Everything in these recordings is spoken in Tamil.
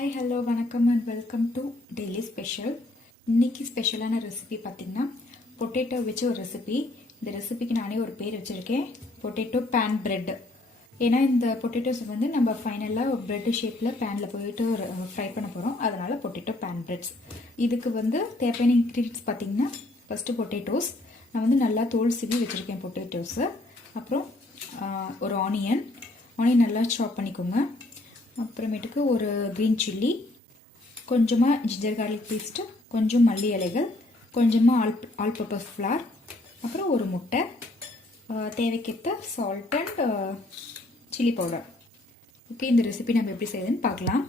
ஹாய் ஹலோ வணக்கம் and welcome to daily special. இன்னைக்கு ஸ்பெஷலான ரெசிபி பார்த்தீங்கன்னா பொட்டேட்டோ வச்சு ஒரு ரெசிபி. இந்த ரெசிபிக்கு நானே ஒரு பேர் வச்சுருக்கேன், பொட்டேட்டோ பேன் பிரெட். ஏன்னா இந்த பொட்டேட்டோஸ் வந்து நம்ம ஃபைனலாக பிரெட் ஷேப்பில் பேனில் போயிட்டு ஃப்ரை பண்ண போகிறோம், அதனால பொட்டேட்டோ பேன் பிரெட்ஸ். இதுக்கு வந்து தேவையான இன்க்ரீடியன்ஸ் பார்த்தீங்கன்னா ஃபஸ்ட்டு பொட்டேட்டோஸ். நான் வந்து நல்லா தோல் சீவி வச்சுருக்கேன் பொட்டேட்டோஸை. அப்புறம் ஒரு ஆனியன் நல்லா சாப் பண்ணிக்கோங்க. அப்புறமேட்டுக்கு ஒரு க்ரீன் சில்லி, கொஞ்சமாக ஜிஞ்சர் கார்லிக் பேஸ்ட்டு, கொஞ்சம் மல்லி இலைகள், கொஞ்சமாக ஆல் பர்பஸ் ஃப்ளார், அப்புறம் ஒரு முட்டை, தேவைக்கேற்ற salt and chilli powder. Okay, இந்த ரெசிபி நம்ம எப்படி செய்யுதுன்னு பார்க்கலாம்.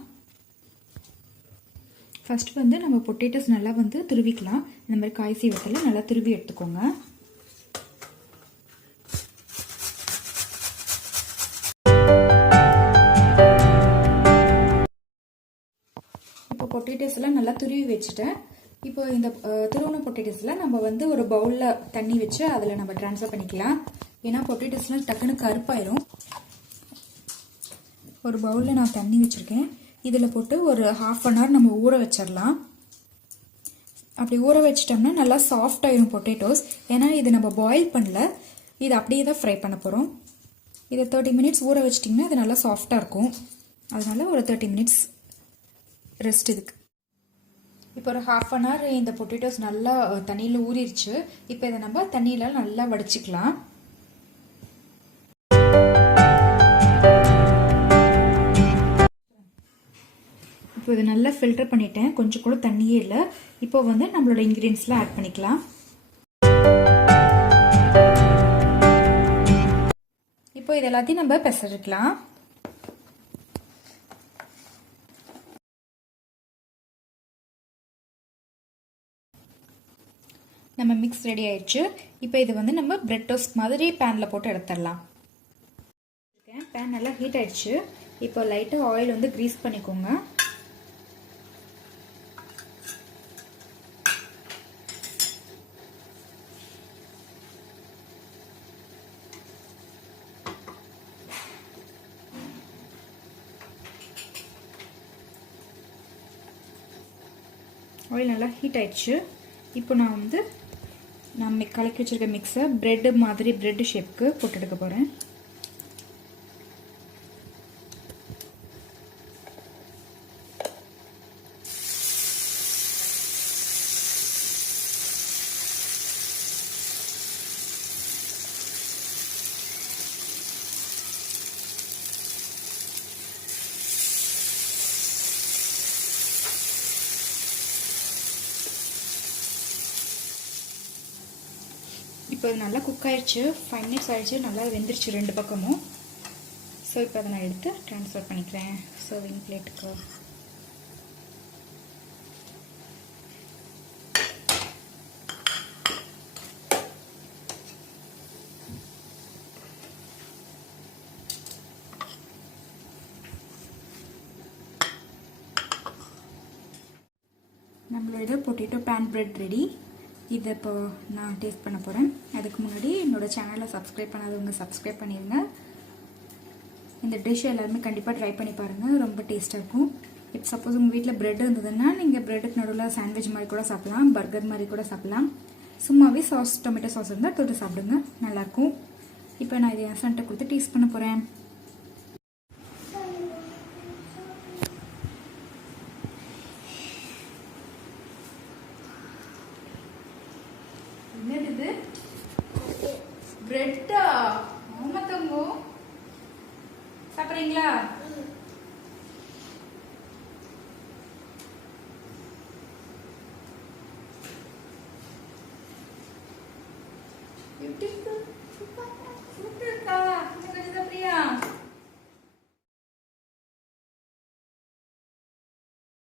ஃபஸ்ட்டு வந்து நம்ம பொட்டேட்டோஸ் நல்லா வந்து துருவிக்கலாம். இந்த மாதிரி காய் சீவத்தில் நல்லா துருவி எடுத்துக்கோங்க. பொட்டேட்டோஸ் எல்லாம் நல்லா துருவி வச்சுட்டேன். இப்போ இந்த துருவின பொட்டேட்டோஸ்ல நம்ம வந்து ஒரு பவுல்ல தண்ணி வச்சு அதில் நம்ம ட்ரான்ஸ்ஃபர் பண்ணிக்கலாம். ஏன்னா பொட்டேட்டோஸ்லாம் டக்குன்னு கருப்பாயிரும். ஒரு பவுல்ல நான் தண்ணி வச்சிருக்கேன். இதில் போட்டு ஒரு ½ அன் ஹவர் நம்ம ஊற வச்சிடலாம். அப்படி ஊற வச்சிட்டோம்னா நல்லா சாஃப்ட் ஆயிரும் பொட்டேட்டோஸ். ஏன்னா இது நம்ம பாயில் பண்ணல, இது அப்படியே தான் ஃப்ரை பண்ண போகிறோம். இதை 30 மினிட்ஸ் ஊற வச்சிட்டிங்கன்னா இது நல்லா சாஃப்டாக இருக்கும். அதனால ஒரு 30 மினிட்ஸ் ரெஸ்ட் இதுக்கு. இப்போ ஒரு ½ அன் ஹவர் இந்த பொட்டேட்டோஸ் நல்லா தண்ணியில் ஊறிடுச்சு. இப்போ இதை நம்ம தண்ணியில் நல்லா வடிச்சுக்கலாம். இப்போ இதை நல்லா ஃபில்டர் பண்ணிட்டேன், கொஞ்சம் கூட தண்ணியே இல்லை. இப்போ வந்து நம்மளோட இன்க்ரீடியன்ஸ்லாம் ஆட் பண்ணிக்கலாம். இப்போ இது எல்லாத்தையும் நம்ம பெசரிக்கலாம். நம்ம மிக்ஸ் ரெடி ஆயிடுச்சு. இப்போ இது வந்து நம்ம பிரெட் டோஸ்ட் மாதிரி பேனில் போட்டு எடுத்துடலாம். பேன் நல்லா ஹீட் ஆயிடுச்சு. இப்போ லைட்டாக ஆயில் வந்து க்ரீஸ் பண்ணிக்கோங்க. ஆயில் நல்லா ஹீட் ஆயிடுச்சு. இப்போ நான் வந்து கலக்கி வச்சிருக்க மிக்ஸை பிரெட் மாதிரி பிரெட் ஷேப்க்கு போட்டு எடுக்க போகிறேன். இப்போ இது நல்லா குக் ஆயிடுச்சு. 5 மினிட்ஸ் ஆயிடுச்சு, நல்லா வெந்துருச்சு ரெண்டு பக்கமும். ஸோ இப்போ அதை நான் எடுத்து ட்ரான்ஸ்ஃபர் பண்ணிக்கிறேன் சர்விங் பிளேட்டுக்கு. நம்மளோட பொட்டேட்டோ பேன் பிரெட் ரெடி. இதை இப்போ நான் டேஸ்ட் பண்ண போகிறேன். அதுக்கு முன்னாடி என்னோடய சேனலை சப்ஸ்கிரைப் பண்ணாதவங்க சப்ஸ்கிரைப் பண்ணிடுங்க. இந்த டிஷ் எல்லாருமே கண்டிப்பாக ட்ரை பண்ணி பாருங்கள், ரொம்ப டேஸ்ட்டாக இருக்கும். இப்போ சப்போஸ் உங்கள் வீட்டில் பிரெட் இருந்ததுன்னா நீங்கள் பிரெட்டுக்கு நடுவில் சாண்ட்விச் மாதிரி கூட சாப்பிடலாம், பர்கர் மாதிரி கூட சாப்பிடலாம். சும்மாவே சாஸ், டொமேட்டோ சாஸ் இருந்தால் தொட்டு சாப்பிடுங்க, நல்லாயிருக்கும். இப்போ நான் இதை என் ஃப்ரெண்ட்டை கொடுத்து டேஸ்ட் பண்ண போகிறேன். என்னது பிரெட்டா? ஆமா தங்கோ, சாப்பிட்றீங்களா? எப்படி இருக்கு? சூப்பரா இருக்கா? இன்னும் கொஞ்சம் சாப்பிட்றியா?